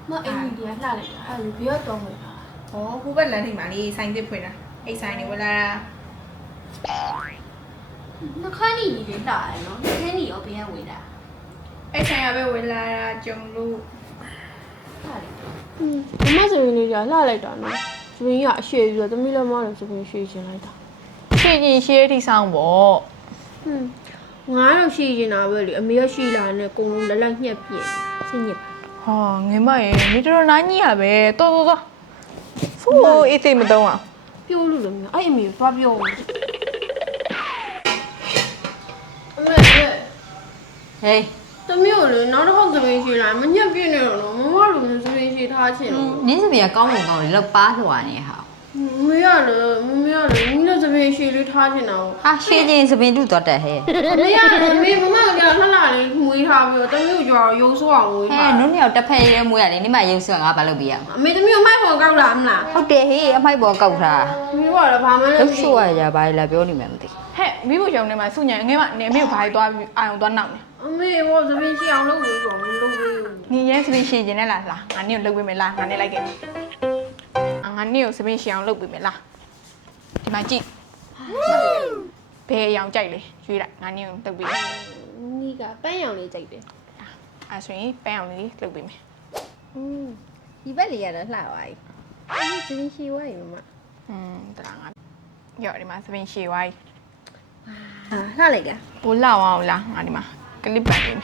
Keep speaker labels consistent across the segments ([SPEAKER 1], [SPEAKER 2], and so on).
[SPEAKER 1] မအိမ်ကြီးကလှလိုက်တာအဲ့လိုပြောတော့မှာ
[SPEAKER 2] ဟောဟိုဘက်လမ်းထိပ်မှာလေးဆိုင်သစ်ဖွင့်တာအဲ့ဆိုင်နေဝလာတာ
[SPEAKER 1] နှခမ်းကြီးလေးလှရတယ်နော်နှခမ်းကြီးရောဘယ်ကဝေးတာ
[SPEAKER 2] အဲ့ဆိုင်ကပဲဝလာတာကြုံလို့
[SPEAKER 1] လှလိုက်တော့
[SPEAKER 3] မမစပင်းလေးကလှလိုက်တာနော်စပင်းကြီးကအရွှေ့ပြီးတော့သမီးလည်းမလည်းစပင်းရွှေ့ချင်လိုက်တာ
[SPEAKER 4] ရှေ့ကြီးရှေ့ထိဆောင်ပေါ့
[SPEAKER 3] ငါတော့ရှိချင်တာပဲလေအမေကရှိလာနဲ့အကုန်လုံးလက်လက်ညှက်ပြင်းစိတ်ညစ်ပါ
[SPEAKER 4] ဟာငယ်မရေနေတော်နိုင်ကြီးရပဲတော်ဖူးအေးသိမတော့อ่ะ
[SPEAKER 3] ပြိုးလို့လည်းမရအဲ့အမေကိုသွားပြောဦးအမေ
[SPEAKER 5] ဟေး
[SPEAKER 3] သမီးကိုလေနောက်တစ်ခေါက်စပင်းရှိလာမညှက်ပြင်းနေတော့နော်မမလိုမျိုးစပင်းရှိထားချင်လို့
[SPEAKER 5] နင်းစပီကကောင်းလို့ကောင်းတယ်လောက်ပါလှွာနေဟာ
[SPEAKER 3] မမေကလည်းမင်းလည်းစပင်းရှိလေးထားချင်တာကို
[SPEAKER 5] ဟာရှေ့ချင်းစပင်တူတော့တက်ဟဲ့
[SPEAKER 3] မရလည်းမေမမကလှလှလေးမွေးထားပြီးတော့သမီးကိုကြောက်ရုံဆိုးအောင်မွေး
[SPEAKER 5] ဟဲ့
[SPEAKER 3] ထား
[SPEAKER 5] နုံးနေတော့တစ်ဖက်ရဲမွေးရတယ်နင်းမရုပ်ဆွငါဘာလုပ်ပြရမ
[SPEAKER 3] အမေသမီးကိုမိုက်ပေါ်ကောက်လာမလား
[SPEAKER 5] ဟုတ်တယ်ဟေးအမိုက်ပေါ်ကောက်ထား
[SPEAKER 3] မင်းကလည်းဘာမှလည်း
[SPEAKER 5] ရုပ်ဆွရကြဘာလဲပြောနေမှမသိ
[SPEAKER 4] ဟဲ့မိဖို့ကြောင့်နေမှာစုညံငယ်မနေအမေကိုဘာကြီးသွားပြီးအာရုံသွားနောက်နေ
[SPEAKER 3] အမေဘောစပင်းရှိအောင်လုပ်ပြီးတော့မလုပ်ဘူး
[SPEAKER 4] နေရဲစပင်းရှည်ကျင်နဲ့လားငါနေကိုလှုပ်ပေးမယ်လားငါနေလိုက်ခဲ့ငါနေကိုစပင်းရှည်အောင်လှုပ်ပေးမယ်လားဒီမှာကြည့်ဘယ်အရောင်ကြိုက်လဲရွေးလိုက်ငါနေကိုလှုပ်ပေး
[SPEAKER 3] နီးကပန်းရောင်လေးကြိုက်တယ်
[SPEAKER 4] အဲ့ဆိုရင်ပန်းအောင်လေးလှုပ်ပေးမယ်
[SPEAKER 3] ဒီဘက်လေးကတော့လှသွားပြီစပင်းရှိသွားပြီမမ
[SPEAKER 4] တရာငါရော့ဒီမှာစပင်းရှည်သွားပြီ
[SPEAKER 3] ဟာလှလိုက်တာ
[SPEAKER 4] ဘိုးလောက်အောင်လားငါဒီမှာကလစ်ပတ်ပေးမယ်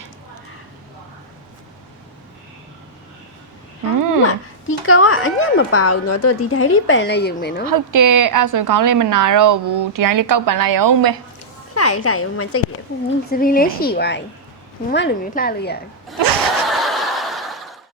[SPEAKER 3] ဒီကောင်ကအညံ့မပါဘူးเนาะသူဒီတိုင်းလေးပန်လိုက်ရုံပဲเนาะ
[SPEAKER 4] ဟုတ်တယ်အဲ့ဆိုရင်ခေါင်းလေးမနာတော့ဘူးဒီတိုင်းလေးကောက်ပန်လိုက်ရုံပဲ
[SPEAKER 3] လှရုံမကြိုက်တယ်စပင်းလေးရှိသွားပြီမမလိုမျိုးလှလို့ရတယ်